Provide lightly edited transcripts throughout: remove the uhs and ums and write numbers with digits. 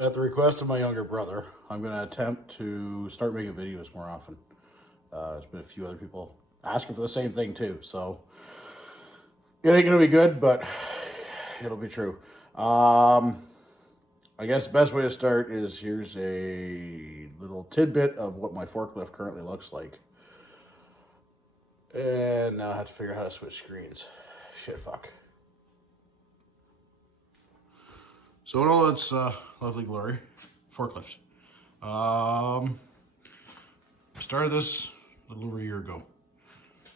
At the request of my younger brother, I'm going to attempt to start making videos more often. There's been a few other people asking for the same thing too, so it ain't going to be good, but it'll be true. I guess the best way to start is here's a little tidbit of what my forklift currently looks like. And now I have to figure out how to switch screens. Shit, fuck. So in all its lovely glory, forklift. Started this a little over a year ago.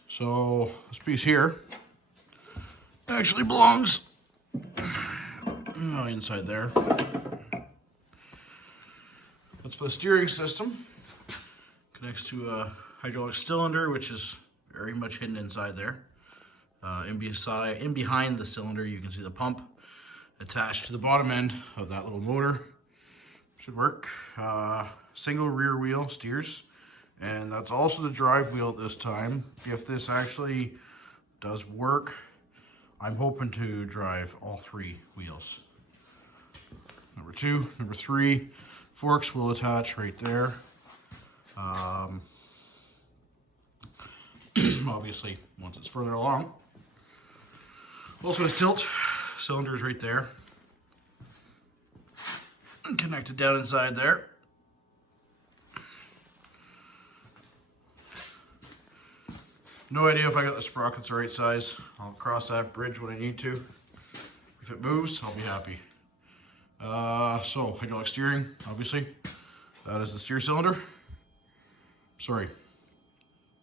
So this piece here actually belongs inside there. That's for the steering system. Connects to a hydraulic cylinder, which is very much hidden inside there. In behind the cylinder, you can see the pump attached to the bottom end of that little motor. Should work. Single rear wheel steers, and that's also the drive wheel at this time. If this actually does work, I'm hoping to drive all three wheels. Number 2, number 3, forks will attach right there. Obviously, once it's further along. Also, has tilt. Cylinder's right there. And connected down inside there. No idea if I got the sprockets the right size. I'll cross that bridge when I need to. If it moves, I'll be happy. So, hydraulic steering, obviously. That is the steer cylinder. Sorry.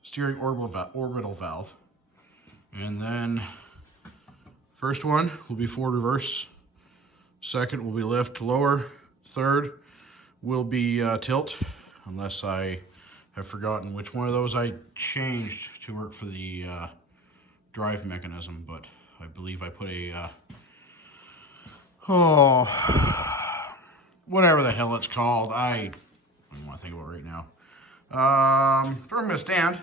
Steering orbital valve. And then first one will be forward reverse. Second will be lift to lower. Third will be tilt, unless I have forgotten which one of those I changed to work for the drive mechanism, but I believe I put a whatever the hell it's called. I don't want to think about it right now. From a stand.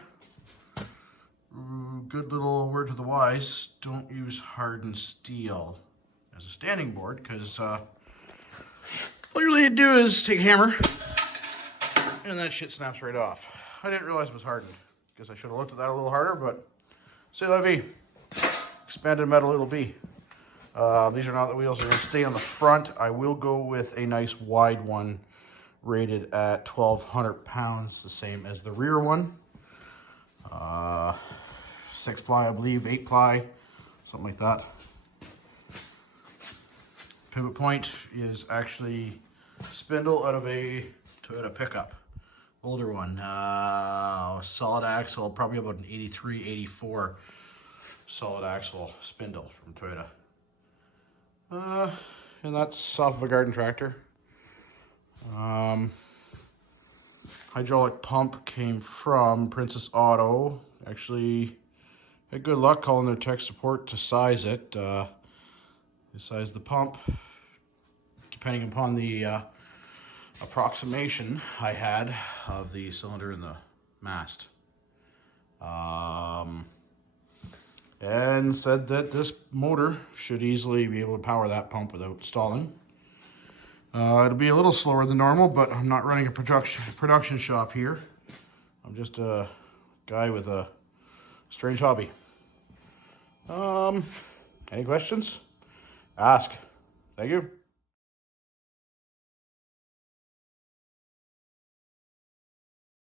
Good little word to the wise, don't use hardened steel as a standing board, because all you really need to do is take a hammer and that shit snaps right off. I didn't realize it was hardened. Guess I should have looked at that a little harder, but c'est la vie. Expanded metal it'll be. These are not the wheels that are going to stay on the front. I will go with a nice wide one rated at 1,200 pounds, the same as the rear one. 6 ply, I believe, 8 ply, something like that. Pivot point is actually spindle out of a Toyota pickup, older one. Solid axle, probably about an 83, 84 solid axle spindle from Toyota. And that's off of a garden tractor. Hydraulic pump came from Princess Auto. Actually, had good luck calling their tech support to size it. They sized the pump depending upon the approximation I had of the cylinder and the mast. And said that this motor should easily be able to power that pump without stalling. It'll be a little slower than normal, but I'm not running a production shop here. I'm just a guy with a strange hobby. Any questions? Ask. Thank you.